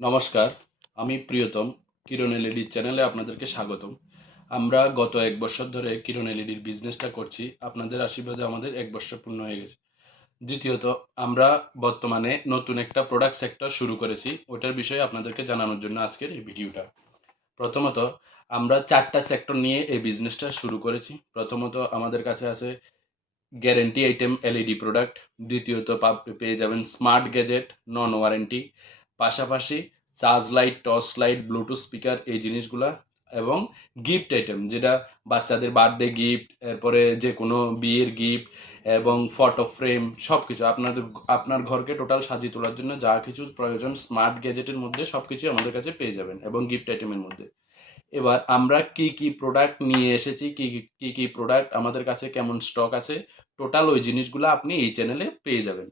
নমস্কার, আমি প্রিয়তম। কিরণ এলইডি চ্যানেলে আপনাদেরকে স্বাগতম। আমরা গত ১ বছর ধরে কিরণ এলইডির বিজনেসটা করছি। আপনাদের আশীর্বাদে আমাদের ১ বছর পূর্ণ হয়ে গেছে। দ্বিতীয়ত, আমরা বর্তমানে নতুন একটা প্রোডাক্ট সেক্টর শুরু করেছি। ওটার বিষয়ে আপনাদেরকে জানানোর জন্য আজকের এই ভিডিওটা। প্রথমত, আমরা ৪ টা সেক্টর নিয়ে এই বিজনেসটা শুরু করেছি। প্রথমত, আমাদের কাছে আছে গ্যারান্টি আইটেম এলইডি প্রোডাক্ট। দ্বিতীয়ত পেয়ে যাবেন স্মার্ট গ্যাজেট নন ওয়ারেন্টি, পাশাপাশি charge light, torch light, Bluetooth speaker এই জিনিসগুলা, এবং গিফট আইটেম যেটা বাচ্চাদের বার্থডে গিফট, এরপরে যে কোনো বিয়ের গিফট এবং ফটো ফ্রেম সব কিছু আপনার ঘরকে টোটাল সাজিয়ে তোলার জন্য যা কিছু প্রয়োজন স্মার্ট গ্যাজেটের মধ্যে সব কিছুই আমাদের কাছে পেয়ে যাবেন এবং গিফট আইটেমের মধ্যে। এবার আমরা কি প্রোডাক্ট নিয়ে এসেছি, কি প্রোডাক্ট আমাদের কাছে কেমন স্টক আছে, টোটাল ওই জিনিসগুলো আপনি এই চ্যানেলে পেয়ে যাবেন।